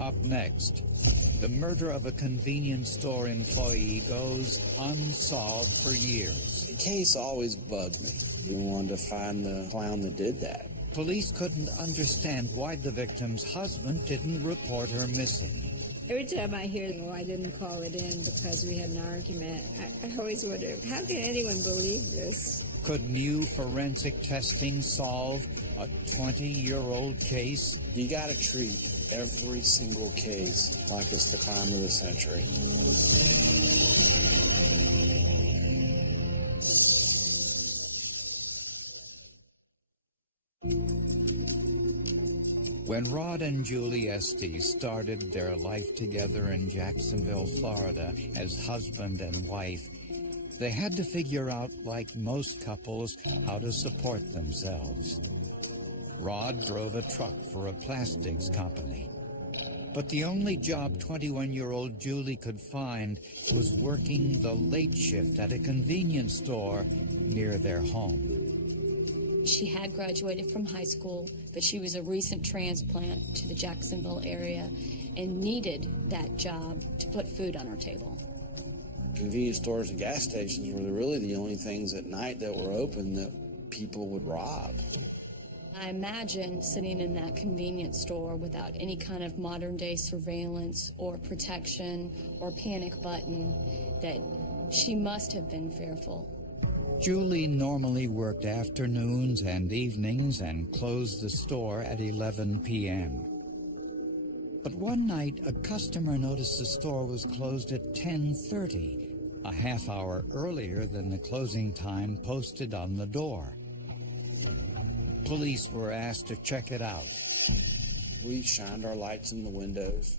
Up next, the murder of a convenience store employee goes unsolved for years. The case always bugged me. You wanted to find the clown that did that. Police couldn't understand why the victim's husband didn't report her missing. Every time I hear, oh, I didn't call it in because we had an argument, I always wonder, how can anyone believe this? Could new forensic testing solve a 20-year-old case? You got to treat every single case like it's the crime of the century. When Rod and Julie Estes started their life together in Jacksonville, Florida, as husband and wife, they had to figure out, like most couples, how to support themselves. Rod drove a truck for a plastics company. But the only job 21-year-old Julie could find was working the late shift at a convenience store near their home. She had graduated from high school, but she was a recent transplant to the Jacksonville area and needed that job to put food on her table. Convenience stores and gas stations were really the only things at night that were open that people would rob. I imagine sitting in that convenience store without any kind of modern-day surveillance or protection or panic button that she must have been fearful. Julie normally worked afternoons and evenings and closed the store at 11 p.m. But one night, a customer noticed the store was closed at 10:30, a half hour earlier than the closing time posted on the door. Police were asked to check it out. We shined our lights in the windows.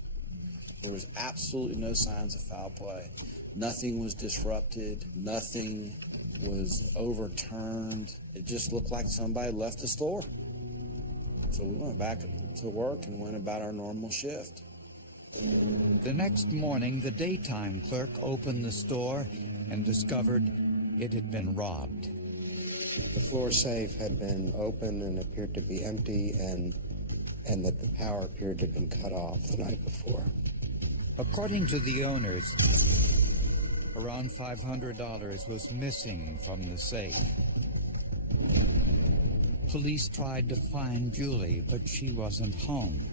There was absolutely no signs of foul play. Nothing was disrupted. Nothing was overturned. It just looked like somebody left the store. So we went back to work and went about our normal shift. The next morning, the daytime clerk opened the store and discovered it had been robbed. The floor safe had been open and appeared to be empty, and that the power appeared to have been cut off the night before. According to the owners, around $500 was missing from the safe. Police tried to find Julie, but she wasn't home.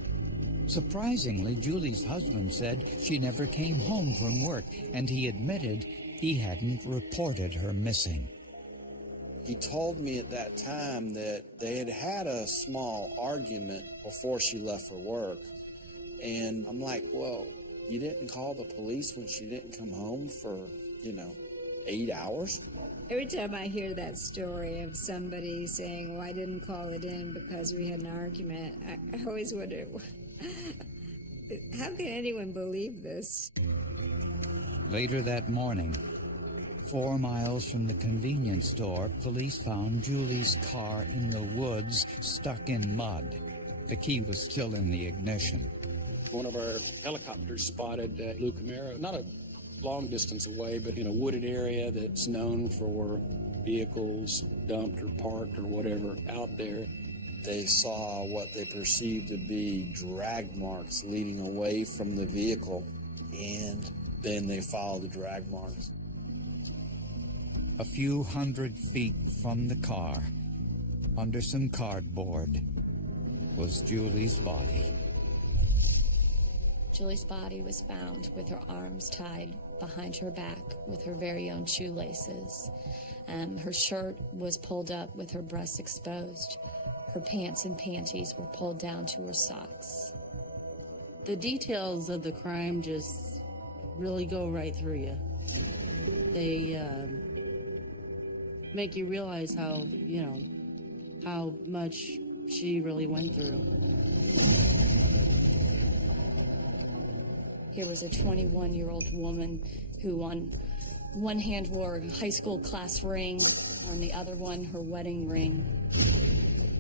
Surprisingly, Julie's husband said she never came home from work, and he admitted he hadn't reported her missing. He told me at that time that they had had a small argument before she left for work. And I'm like, well, you didn't call the police when she didn't come home for, 8 hours? Every time I hear that story of somebody saying, oh, I didn't call it in because we had an argument, I always wonder, how can anyone believe this? Later that morning, 4 miles from the convenience store, police found Julie's car in the woods, stuck in mud. The key was still in the ignition. One of our helicopters spotted a blue Camaro, not a long distance away, but in a wooded area that's known for vehicles dumped or parked or whatever out there. They saw what they perceived to be drag marks leading away from the vehicle, and then they followed the drag marks. A few hundred feet from the car, under some cardboard, was Julie's body. Julie's body was found with her arms tied behind her back with her very own shoelaces. Her shirt was pulled up with her breasts exposed. Her pants and panties were pulled down to her socks. The details of the crime just really go right through you. They make you realize how much she really went through. Here was a 21-year-old woman who on one hand wore a high school class ring, on the other one her wedding ring.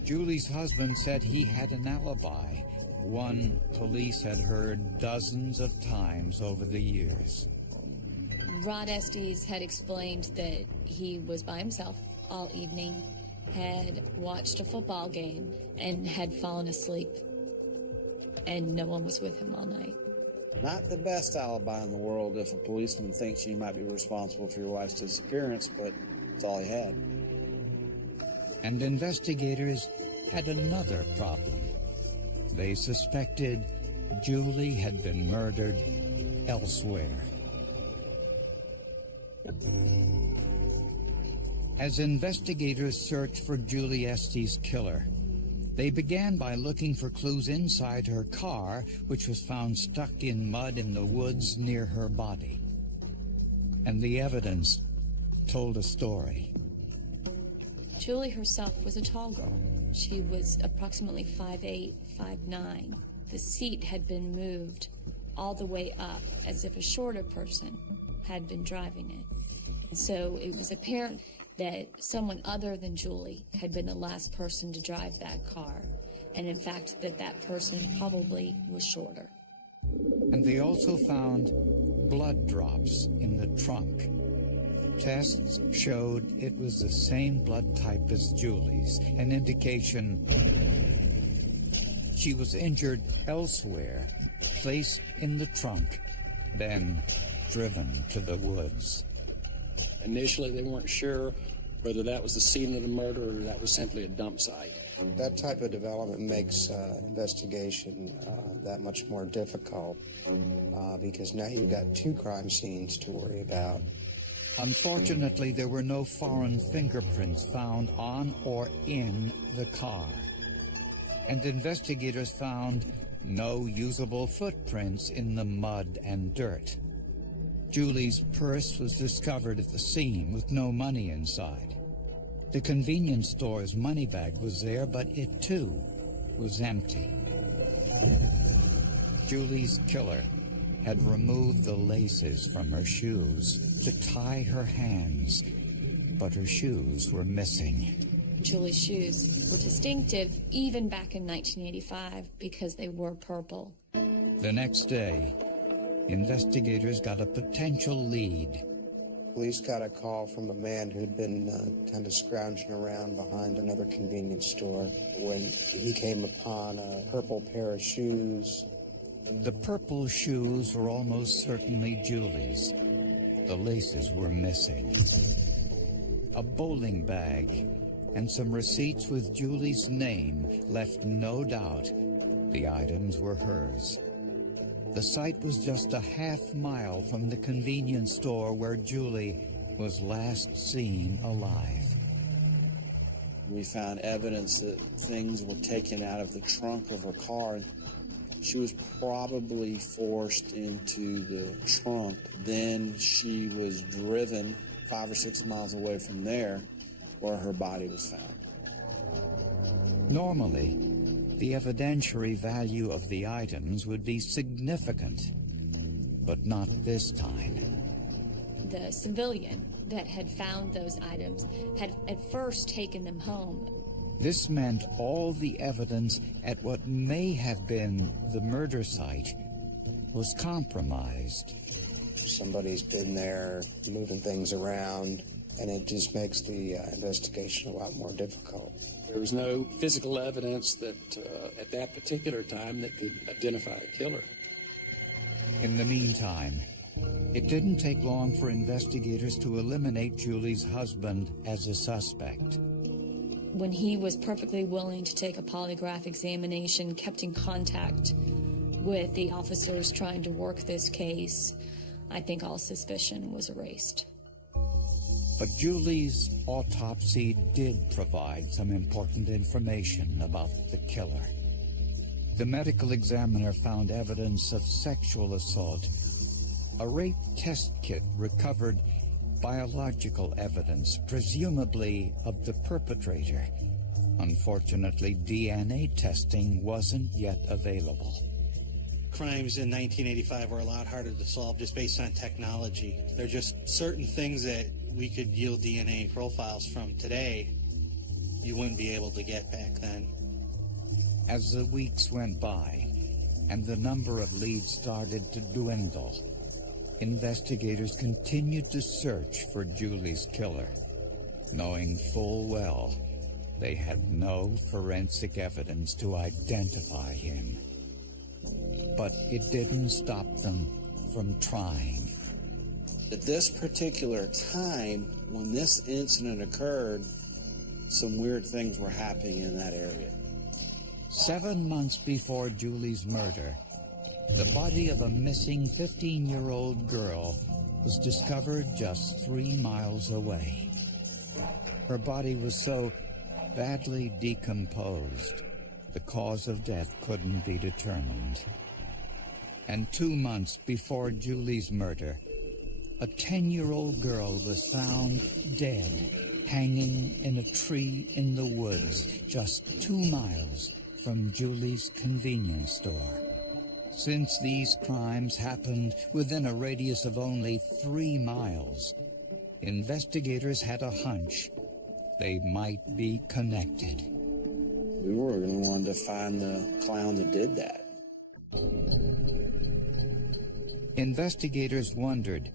Julie's husband said he had an alibi, one police had heard dozens of times over the years. Rod Estes had explained that he was by himself all evening, had watched a football game, and had fallen asleep. and no one was with him all night. Not the best alibi in the world if a policeman thinks you might be responsible for your wife's disappearance, but it's all he had. And investigators had another problem. They suspected Julie had been murdered elsewhere. As investigators searched for Julie Estes' killer, they began by looking for clues inside her car, which was found stuck in mud in the woods near her body. And the evidence told a story. Julie herself was a tall girl. She was approximately 5'8", 5'9". The seat had been moved all the way up as if a shorter person had been driving it. So it was apparent that someone other than Julie had been the last person to drive that car, and in fact that person probably was shorter. And they also found blood drops in the trunk. Tests showed it was the same blood type as Julie's, an indication she was injured elsewhere, placed in the trunk, then driven to the woods. Initially, they weren't sure whether that was the scene of the murder or that was simply a dump site. That type of development makes investigation that much more difficult because now you've got two crime scenes to worry about. Unfortunately, there were no foreign fingerprints found on or in the car. And investigators found no usable footprints in the mud and dirt. Julie's purse was discovered at the scene with no money inside. The convenience store's money bag was there, but it too was empty. Julie's killer had removed the laces from her shoes to tie her hands, but her shoes were missing. Julie's shoes were distinctive even back in 1985 because they were purple. The next day, investigators got a potential lead. Police got a call from a man who'd been kind of scrounging around behind another convenience store when he came upon a purple pair of shoes. The purple shoes were almost certainly Julie's. The laces were missing. A bowling bag and some receipts with Julie's name left no doubt the items were hers. The site was just a half-mile from the convenience store where Julie was last seen alive. We found evidence that things were taken out of the trunk of her car. She was probably forced into the trunk. Then she was driven 5 or 6 miles away from there where her body was found. Normally, the evidentiary value of the items would be significant, but not this time. The civilian that had found those items had at first taken them home. This meant all the evidence at what may have been the murder site was compromised. Somebody's been there moving things around, and it just makes the investigation a lot more difficult. There was no physical evidence that at that particular time that could identify a killer. In the meantime, it didn't take long for investigators to eliminate Julie's husband as a suspect. When he was perfectly willing to take a polygraph examination, kept in contact with the officers trying to work this case, I think all suspicion was erased. But Julie's autopsy did provide some important information about the killer. The medical examiner found evidence of sexual assault. A rape test kit recovered biological evidence, presumably of the perpetrator. Unfortunately, DNA testing wasn't yet available. Crimes in 1985 were a lot harder to solve just based on technology. There are just certain things that we could yield DNA profiles from today you wouldn't be able to get back then. As the weeks went by and the number of leads started to dwindle, investigators continued to search for Julie's killer, knowing full well they had no forensic evidence to identify him. but it didn't stop them from trying. At this particular time, when this incident occurred, some weird things were happening in that area. 7 months before Julie's murder, the body of a missing 15-year-old girl was discovered just 3 miles away. Her body was so badly decomposed, the cause of death couldn't be determined. And 2 months before Julie's murder, a 10-year-old girl was found dead, hanging in a tree in the woods, just 2 miles from Julie's convenience store. Since these crimes happened within a radius of only 3 miles, investigators had a hunch they might be connected. We were going to want to find the clown that did that. Investigators wondered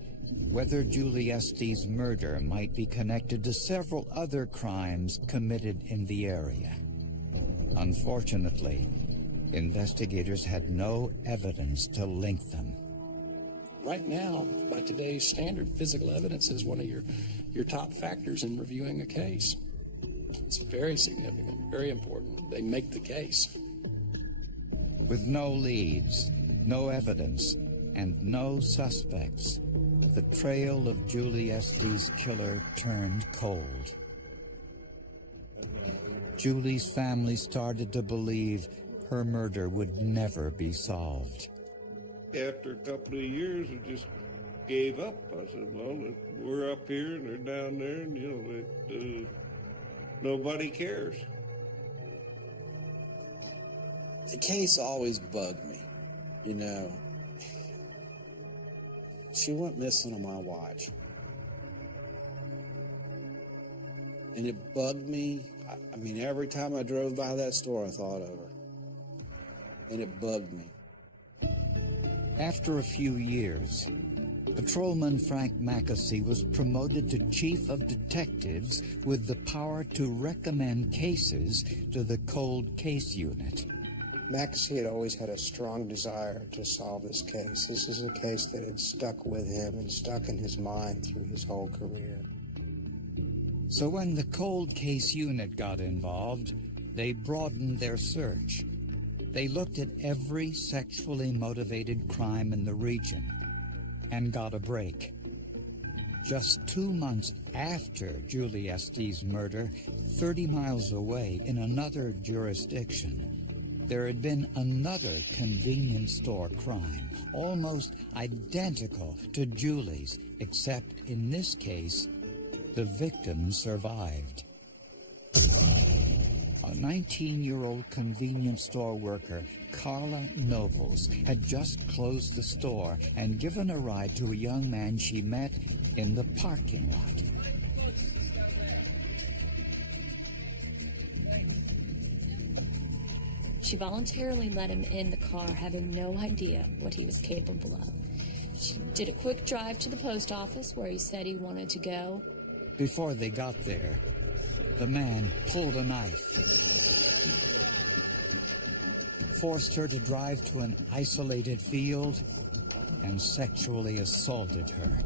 whether Julie Estes' murder might be connected to several other crimes committed in the area. Unfortunately, investigators had no evidence to link them. Right now, by today's standard, physical evidence is one of your top factors in reviewing a case. It's very significant, very important. They make the case. With no leads, no evidence, and no suspects, the trail of Julie Estes' killer turned cold. Julie's family started to believe her murder would never be solved. After a couple of years, I just gave up. I said, well, we're up here and they're down there, and, nobody cares. The case always bugged me, She went missing on my watch. And it bugged me. I mean, every time I drove by that store, I thought of her. And it bugged me. After a few years, Patrolman Frank Mackesy was promoted to Chief of Detectives with the power to recommend cases to the Cold Case Unit. Mackesy had always had a strong desire to solve this case. This is a case that had stuck with him and stuck in his mind through his whole career. So when the Cold Case Unit got involved, they broadened their search. They looked at every sexually motivated crime in the region and got a break. Just 2 months after Julie Estes' murder, 30 miles away in another jurisdiction, there had been another convenience store crime, almost identical to Julie's, except in this case, the victim survived. A 19-year-old convenience store worker, Carla Nobles, had just closed the store and given a ride to a young man she met in the parking lot. She voluntarily let him in the car, having no idea what he was capable of. She did a quick drive to the post office where he said he wanted to go. Before they got there, the man pulled a knife, forced her to drive to an isolated field, and sexually assaulted her.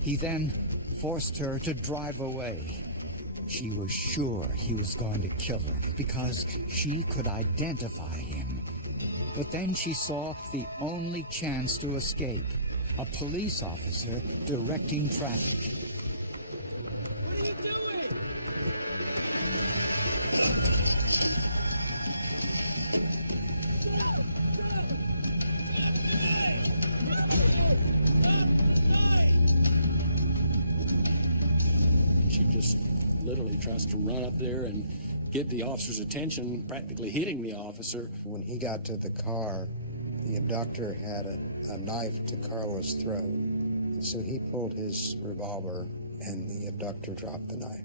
He then forced her to drive away. She was sure he was going to kill her because she could identify him. But then she saw the only chance to escape, a police officer directing traffic. What are you doing? And she just literally tries to run up there and get the officer's attention, practically hitting the officer. When he got to the car, the abductor had a knife to Carla's throat. And so he pulled his revolver, and the abductor dropped the knife.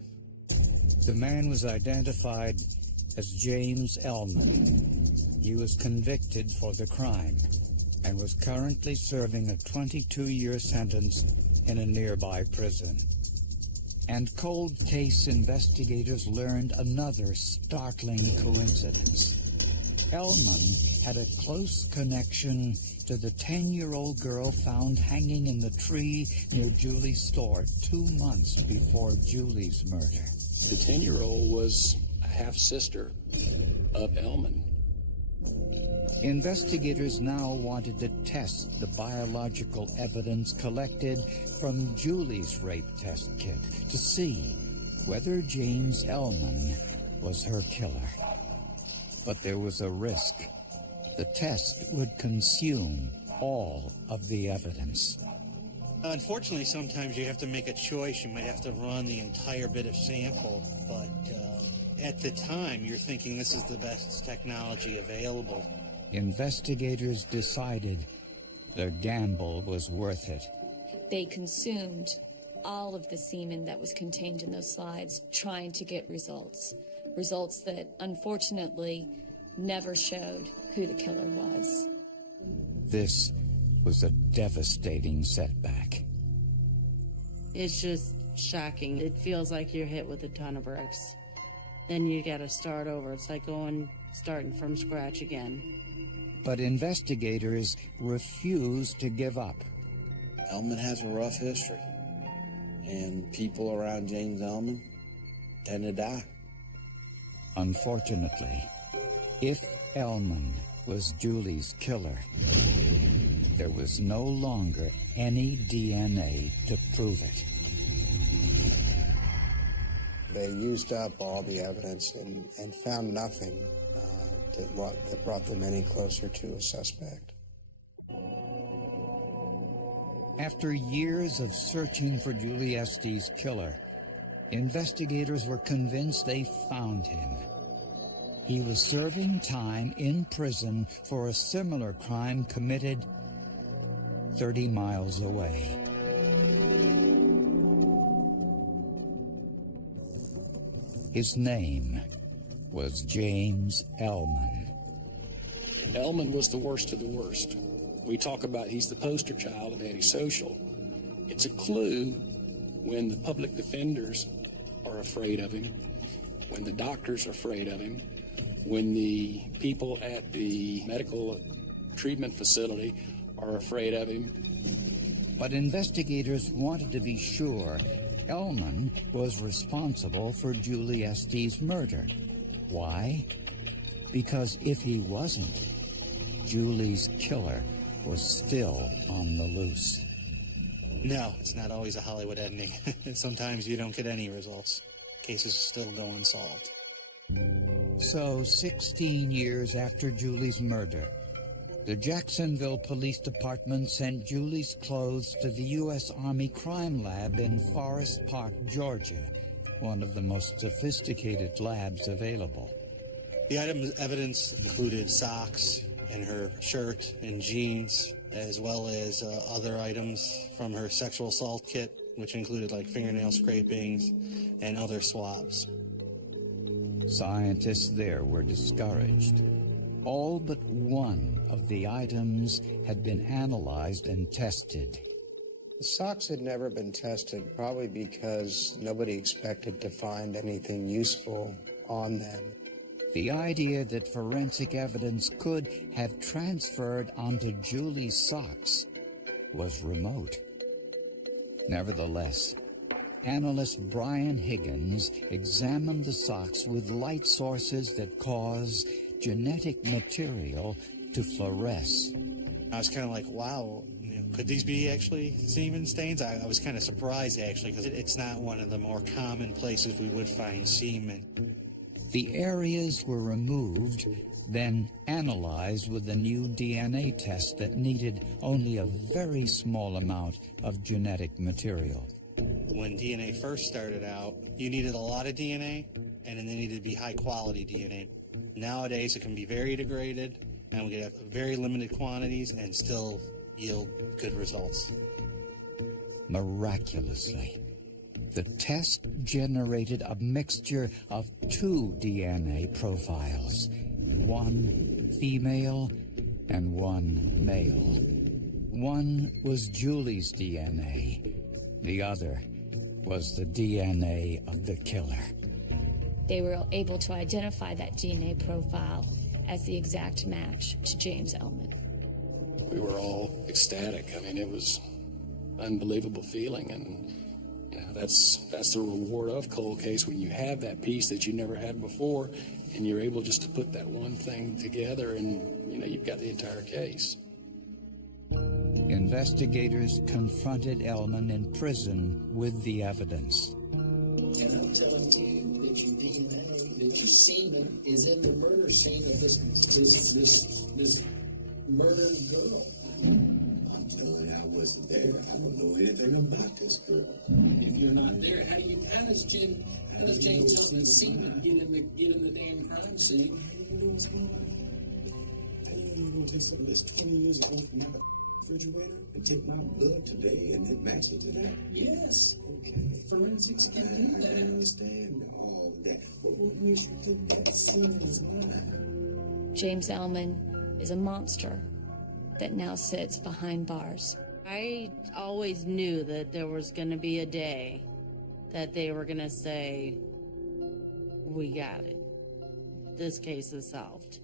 The man was identified as James Ellman. He was convicted for the crime and was currently serving a 22-year sentence in a nearby prison. And cold case investigators learned another startling coincidence. Elman had a close connection to the 10-year-old girl found hanging in the tree near Julie's store 2 months before Julie's murder. The 10-year-old was a half-sister of Elman. Investigators now wanted to test the biological evidence collected from Julie's rape test kit to see whether James Elman was her killer. But there was a risk. The test would consume all of the evidence. Unfortunately, sometimes you have to make a choice. You might have to run the entire bit of sample, but at the time, you're thinking this is the best technology available. Investigators decided their gamble was worth it. They consumed all of the semen that was contained in those slides, trying to get results. Results that, unfortunately, never showed who the killer was. This was a devastating setback. It's just shocking. It feels like you're hit with a ton of bricks. Then you gotta start over. It's like starting from scratch again. But investigators refused to give up. Elman has a rough history, and people around James Elman tend to die. Unfortunately, if Elman was Julie's killer, there was no longer any DNA to prove it. They used up all the evidence and found nothing that brought them any closer to a suspect. After years of searching for Julie Estes' killer, investigators were convinced they found him. He was serving time in prison for a similar crime committed 30 miles away. His name was James Elman. Elman was the worst of the worst. We talk about he's the poster child of antisocial. It's a clue when the public defenders are afraid of him, when the doctors are afraid of him, when the people at the medical treatment facility are afraid of him. But investigators wanted to be sure Elman was responsible for Julie Estes' murder. Why? Because if he wasn't, Julie's killer was still on the loose. No, it's not always a Hollywood ending. Sometimes you don't get any results. Cases still go unsolved. So, 16 years after Julie's murder, the Jacksonville Police Department sent Julie's clothes to the U.S. Army Crime Lab in Forest Park, Georgia, one of the most sophisticated labs available. The item evidence included socks and her shirt and jeans, as well as other items from her sexual assault kit, which included like fingernail scrapings and other swabs. Scientists there were discouraged. All but one of the items had been analyzed and tested. The socks had never been tested, probably because nobody expected to find anything useful on them. The idea that forensic evidence could have transferred onto Julie's socks was remote. Nevertheless, analyst Brian Higgins examined the socks with light sources that cause genetic material to fluoresce. I was kind of like, wow, could these be actually semen stains? I was kind of surprised, actually, because it's not one of the more common places we would find semen. The areas were removed, then analyzed with a new DNA test that needed only a very small amount of genetic material. When DNA first started out, you needed a lot of DNA, and then it needed to be high-quality DNA. Nowadays, it can be very degraded, and we can have very limited quantities and still yield good results. Miraculously, the test generated a mixture of 2 DNA profiles, one female and one male. One was Julie's DNA, the other was the DNA of the killer. They were able to identify that DNA profile as the exact match to James Ellman. We were all ecstatic. I mean, it was an unbelievable feeling, and you know, that's the reward of cold case, when you have that piece that you never had before, and you're able just to put that one thing together, and you know, you've got the entire case. Investigators confronted Ellman in prison with the evidence. And I'm telling you that your DNA, that your semen is in the murder scene of this murdered girl. I'm telling you, I wasn't there. I don't know anything about this girl. If you're not there, how does James Ellman's semen get in the damn crime scene? How you gonna take something that's 20 years old from my refrigerator and take my blood today and then match it to that? Yes. Okay. Forensics can do that. I understand all that. But what makes you think that semen is mine? James Ellman is a monster that now sits behind bars. I always knew that there was going to be a day that they were going to say, we got it. This case is solved.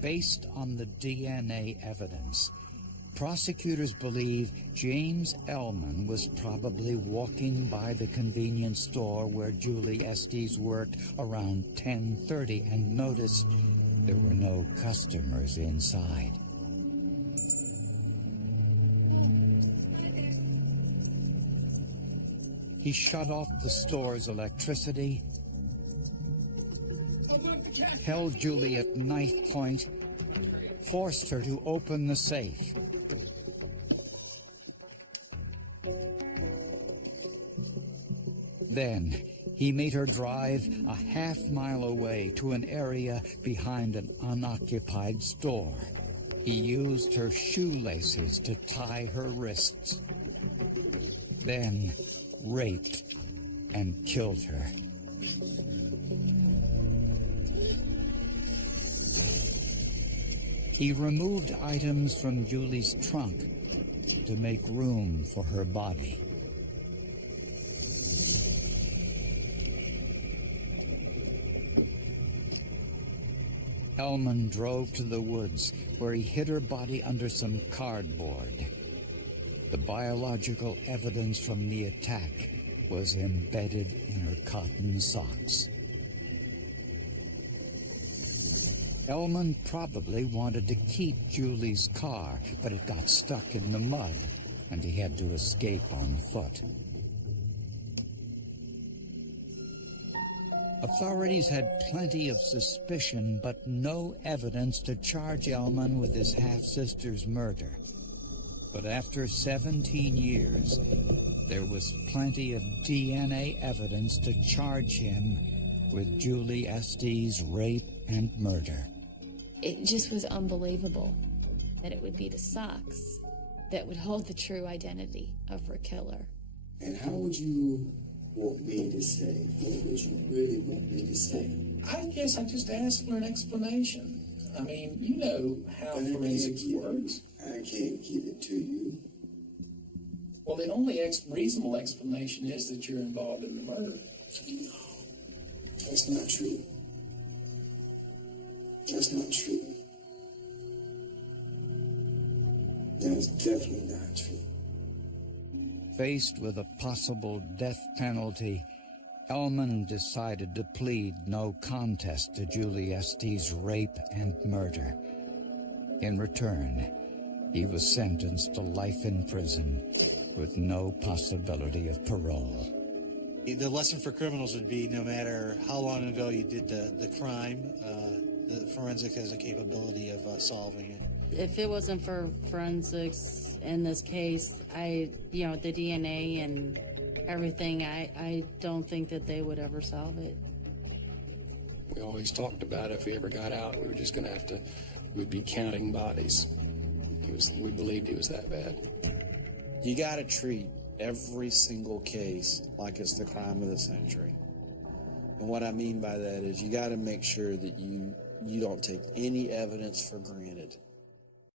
Based on the DNA evidence, prosecutors believe James Ellman was probably walking by the convenience store where Julie Estes worked around 10:30 and noticed there were no customers inside. He shut off the store's electricity, held Julie at knife point, forced her to open the safe. Then he made her drive a half-mile away to an area behind an unoccupied store. He used her shoelaces to tie her wrists, then raped and killed her. He removed items from Julie's trunk to make room for her body. Ellman drove to the woods, where he hid her body under some cardboard. The biological evidence from the attack was embedded in her cotton socks. Ellman probably wanted to keep Julie's car, but it got stuck in the mud, and he had to escape on foot. Authorities had plenty of suspicion, but no evidence to charge Ellman with his half-sister's murder. But after 17 years, there was plenty of DNA evidence to charge him with Julie Estes' rape and murder. It just was unbelievable that it would be the socks that would hold the true identity of her killer. And how would you want me to say? What would you really want me to say? I guess I just asked for an explanation. I mean, you know how forensics works. I can't give it to you. Well, the only reasonable explanation is that you're involved in the murder. No, that's not true. That's not true. That's definitely not true. Faced with a possible death penalty, Ellman decided to plead no contest to Julie Estes' rape and murder. In return, he was sentenced to life in prison with no possibility of parole. The lesson for criminals would be, no matter how long ago you did the crime, the forensic has a capability of solving it. If it wasn't for forensics in this case, the DNA and everything, I don't think that they would ever solve it. We always talked about if we ever got out, we were just going to have to, we'd be counting bodies. We believed he was that bad. You got to treat every single case like it's the crime of the century. And what I mean by that is you got to make sure that you don't take any evidence for granted.